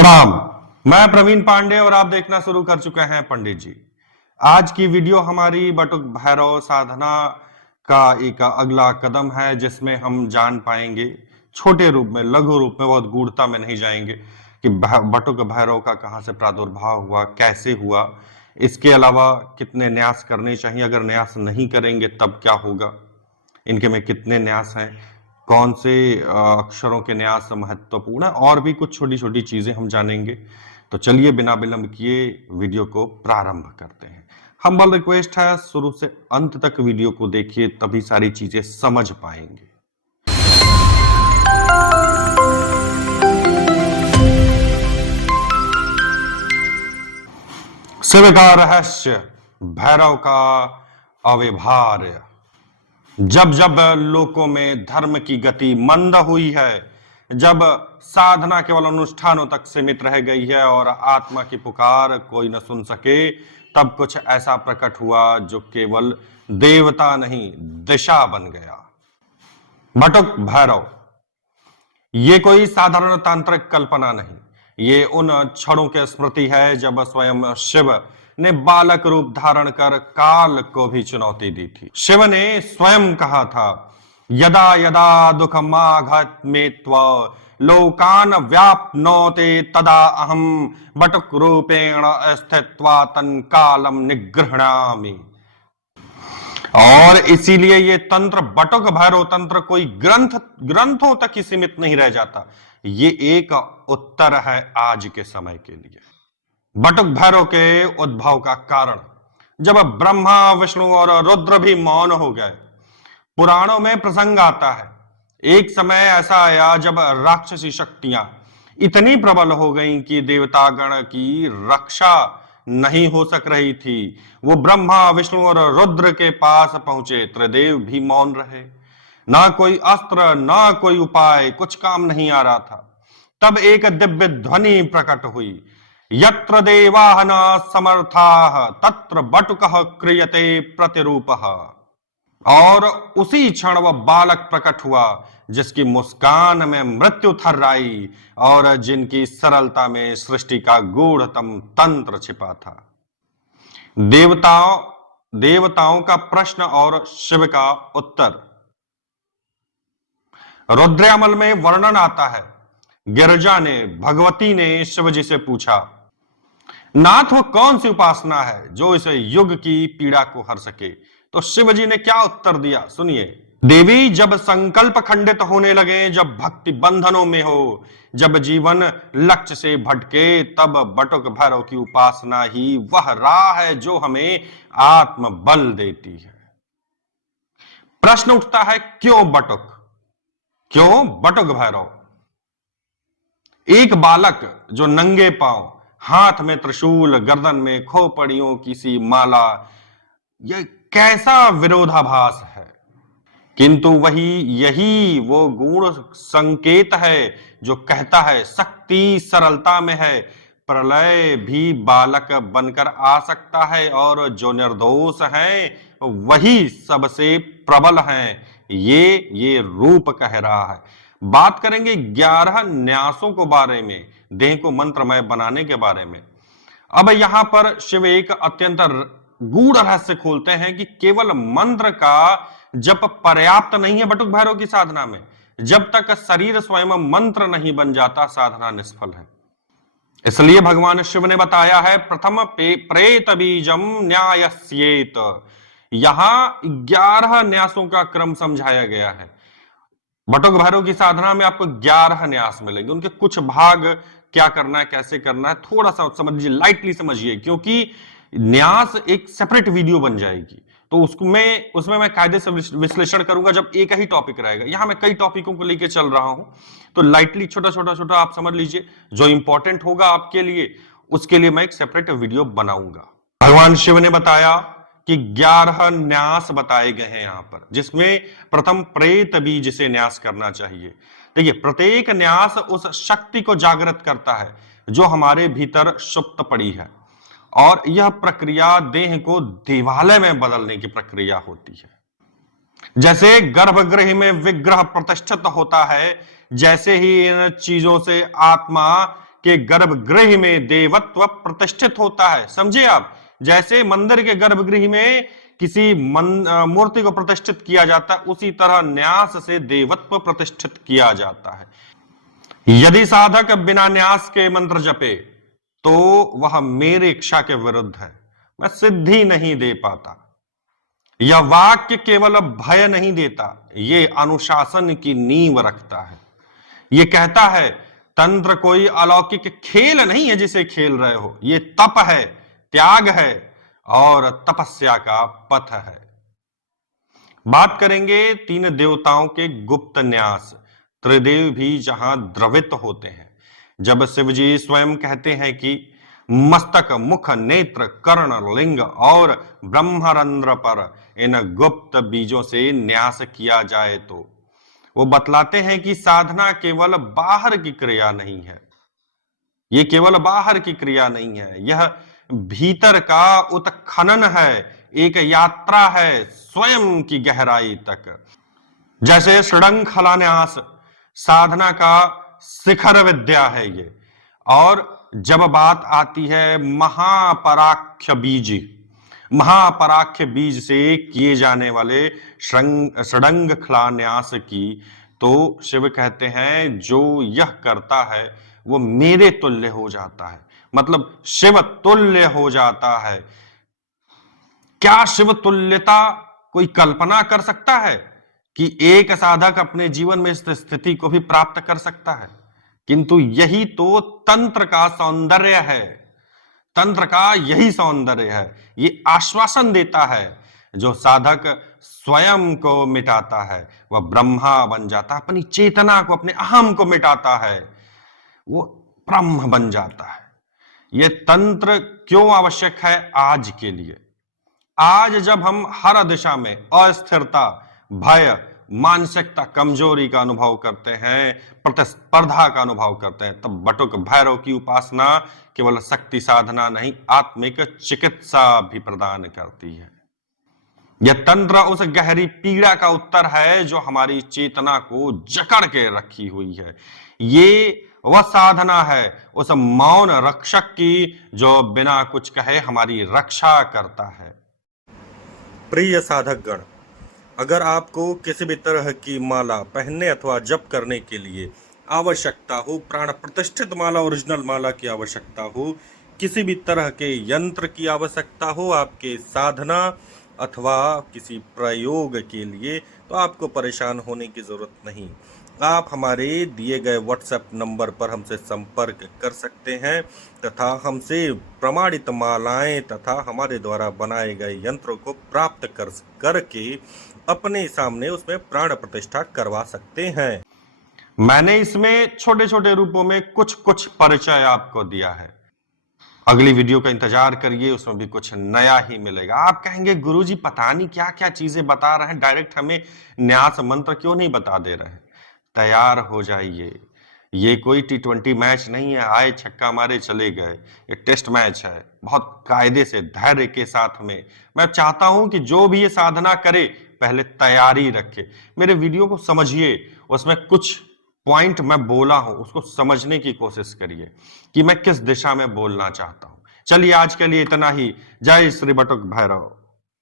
प्रणाम। मैं प्रवीण पांडे और आप देखना शुरू कर चुके हैं पंडित जी। आज की वीडियो हमारी बटुक भैरव साधना का एक अगला कदम है, जिसमें हम जान पाएंगे छोटे रूप में, लघु रूप में, बहुत गूढ़ता में नहीं जाएंगे कि बटुक भैरव का कहां से प्रादुर्भाव हुआ, कैसे हुआ, इसके अलावा कितने न्यास करने चाहिए, अगर न्यास नहीं करेंगे तब क्या होगा, इनके में कितने न्यास हैं, कौन से अक्षरों के न्यास महत्वपूर्ण है, और भी कुछ छोटी छोटी चीजें हम जानेंगे। तो चलिए बिना विलंब किए वीडियो को प्रारंभ करते हैं। हम्बल रिक्वेस्ट है, शुरू से अंत तक वीडियो को देखिए, तभी सारी चीजें समझ पाएंगे। शिव का रहस्य, भैरव का अव्यवहार्य। जब जब लोकों में धर्म की गति मंद हुई है, जब साधना केवल अनुष्ठानों तक सीमित रह गई है और आत्मा की पुकार कोई न सुन सके, तब कुछ ऐसा प्रकट हुआ जो केवल देवता नहीं, दिशा बन गया। बटुक भैरव ये कोई साधारण तांत्रिक कल्पना नहीं, ये उन क्षणों की स्मृति है जब स्वयं शिव ने बालक रूप धारण कर काल को भी चुनौती दी थी। शिव ने स्वयं कहा था, यदा यदा दुखमाघत मे त्व लोकान व्याप्नोते तदा अहम बटुक रूपेण स्थित्वा तन कालम निगृह्णामि। और इसीलिए ये तंत्र, बटुक भैरव तंत्र, कोई ग्रंथों तक ही सीमित नहीं रह जाता। ये एक उत्तर है आज के समय के लिए। बटुक भैरव के उद्भव का कारण, जब ब्रह्मा, विष्णु और रुद्र भी मौन हो गए। पुराणों में प्रसंग आता है, एक समय ऐसा आया जब राक्षसी शक्तियां इतनी प्रबल हो गईं कि देवतागण की रक्षा नहीं हो सक रही थी। वो ब्रह्मा, विष्णु और रुद्र के पास पहुंचे, त्रिदेव भी मौन रहे। ना कोई अस्त्र, ना कोई उपाय, कुछ काम नहीं आ रहा था। तब एक दिव्य ध्वनि प्रकट हुई, यत्र देवाः न समर्थाः तत्र बटुकः क्रियते प्रतिरूपः। और उसी क्षण वह बालक प्रकट हुआ जिसकी मुस्कान में मृत्यु थर्राई और जिनकी सरलता में सृष्टि का गूढ़तम तंत्र छिपा था। देवताओं का प्रश्न और शिव का उत्तर। रुद्रयामल में वर्णन आता है, गिरजा ने, भगवती ने शिव जी से पूछा, नाथ वो कौन सी उपासना है जो इस युग की पीड़ा को हर सके। तो शिव जी ने क्या उत्तर दिया, सुनिए। देवी, जब संकल्प खंडित होने लगे, जब भक्ति बंधनों में हो, जब जीवन लक्ष्य से भटके, तब बटुक भैरव की उपासना ही वह राह है जो हमें आत्म बल देती है। प्रश्न उठता है, क्यों बटुक, क्यों बटुक भैरव? एक बालक जो नंगे पांव, हाथ में त्रिशूल, गर्दन में खोपड़ियों की सी माला, यह कैसा विरोधाभास है। किंतु यही वो गुण संकेत है जो कहता है शक्ति सरलता में है, प्रलय भी बालक बनकर आ सकता है और जो निर्दोष हैं वही सबसे प्रबल हैं। ये रूप कह रहा है। बात करेंगे 11 न्यासों को बारे में, देह को मंत्रमय बनाने के बारे में। अब यहां पर शिव एक अत्यंत गूढ़ रहस्य खोलते हैं कि केवल मंत्र का जप पर्याप्त नहीं है बटुक भैरव की साधना में। जब तक शरीर स्वयं मंत्र नहीं बन जाता, साधना निष्फल है। इसलिए भगवान शिव ने बताया है, प्रथम प्रेत बीजम न्यायस्येत। यहां 11 न्यासों का क्रम समझाया गया है। बटुक भैरव की साधना में आपको 11 न्यास मिलेंगे। उनके कुछ भाग, क्या करना है, कैसे करना है, थोड़ा सा समझिए, लाइटली समझिए, क्योंकि न्यास एक सेपरेट वीडियो बन जाएगी। तो उसमें मैं कायदे से विश्लेषण करूंगा जब एक ही टॉपिक रहेगा। यहां मैं कई टॉपिकों को लेकर चल रहा हूं, तो लाइटली छोटा छोटा आप समझ लीजिए। जो इंपॉर्टेंट होगा आपके लिए, उसके लिए मैं एक सेपरेट वीडियो बनाऊंगा। भगवान शिव ने बताया कि 11 न्यास बताए गए हैं यहां पर, जिसमें प्रथम प्रेत बीज से न्यास करना चाहिए। देखिए, प्रत्येक न्यास उस शक्ति को जागृत करता है जो हमारे भीतर सुप्त पड़ी है, और यह प्रक्रिया देह को देवालय में बदलने की प्रक्रिया होती है। जैसे गर्भगृह में विग्रह प्रतिष्ठित होता है, जैसे ही इन चीजों से आत्मा के गर्भगृह में देवत्व प्रतिष्ठित होता है। समझे आप, जैसे मंदिर के गर्भगृह में किसी मूर्ति को प्रतिष्ठित किया जाता है, उसी तरह न्यास से देवत्व प्रतिष्ठित किया जाता है। यदि साधक बिना न्यास के मंत्र जपे तो वह मेरी इच्छा के विरुद्ध है, मैं सिद्धि नहीं दे पाता। यह वाक्य केवल भय नहीं देता, ये अनुशासन की नींव रखता है। ये कहता है तंत्र कोई अलौकिक खेल नहीं है जिसे खेल रहे हो, ये तप है, त्याग है और तपस्या का पथ है। बात करेंगे 3 देवताओं के गुप्त न्यास। त्रिदेव भी जहां द्रवित होते हैं। जब शिवजी स्वयं कहते हैं कि मस्तक, मुख, नेत्र, कर्ण, लिंग और ब्रह्मरंध्र पर इन गुप्त बीजों से न्यास किया जाए, तो वो बतलाते हैं कि साधना केवल बाहर की क्रिया नहीं है। ये केवल बाहर की क्रिया नहीं है, यह भीतर का उत्खनन है, एक यात्रा है स्वयं की गहराई तक। जैसे षडंग खलान्यास साधना का शिखर विद्या है ये। और जब बात आती है महापराख्य बीज, महापराख्य बीज से किए जाने वाले षडंग खलान्यास की, तो शिव कहते हैं जो यह करता है वो मेरे तुल्य हो जाता है, मतलब शिव तुल्य हो जाता है। क्या शिव तुल्यता कोई कल्पना कर सकता है कि एक साधक अपने जीवन में इस स्थिति को भी प्राप्त कर सकता है? किंतु यही तो तंत्र का सौंदर्य है, तंत्र का यही सौंदर्य है। ये आश्वासन देता है, जो साधक स्वयं को मिटाता है वह ब्रह्मा बन जाता है, अपनी चेतना को, अपने अहम को मिटाता है, वो ब्रह्म बन जाता है। यह तंत्र क्यों आवश्यक है आज के लिए? आज जब हम हर दिशा में अस्थिरता, भय, मानसिकता, कमजोरी का अनुभव करते हैं, प्रतिस्पर्धा का अनुभव करते हैं, तब बटुक भैरव की उपासना केवल शक्ति साधना नहीं, आत्मिक चिकित्सा भी प्रदान करती है। यह तंत्र उस गहरी पीड़ा का उत्तर है जो हमारी चेतना को जकड़ के रखी हुई है। ये वह साधना है उस मौन रक्षक की जो बिना कुछ कहे हमारी रक्षा करता है। प्रिय साधक गण, अगर आपको किसी भी तरह की माला पहनने अथवा जप करने के लिए आवश्यकता हो, प्राण प्रतिष्ठित माला, ओरिजिनल माला की आवश्यकता हो, किसी भी तरह के यंत्र की आवश्यकता हो आपके साधना अथवा किसी प्रयोग के लिए, तो आपको परेशान होने की जरूरत नहीं। आप हमारे दिए गए व्हाट्सएप नंबर पर हमसे संपर्क कर सकते हैं तथा हमसे प्रमाणित मालाएं तथा हमारे द्वारा बनाए गए यंत्रों को प्राप्त करके अपने सामने उसमें प्राण प्रतिष्ठा करवा सकते हैं। मैंने इसमें छोटे छोटे रूपों में कुछ कुछ परिचय आपको दिया है। अगली वीडियो का इंतजार करिए, उसमें भी कुछ नया ही मिलेगा। आप कहेंगे गुरुजी पता नहीं क्या क्या चीजें बता रहे हैं, डायरेक्ट हमें न्यास मंत्र क्यों नहीं बता दे रहे हैं? तैयार हो जाइए, ये कोई T20 मैच नहीं है, आए छक्का मारे चले गए। ये टेस्ट मैच है, बहुत कायदे से, धैर्य के साथ में। मैं चाहता हूं कि जो भी ये साधना करे पहले तैयारी रखे, मेरे वीडियो को समझिए, उसमें कुछ पॉइंट मैं बोला हूं उसको समझने की कोशिश करिए कि मैं किस दिशा में बोलना चाहता हूं। चलिए आज के लिए इतना ही। जय श्री बटुक भैरव।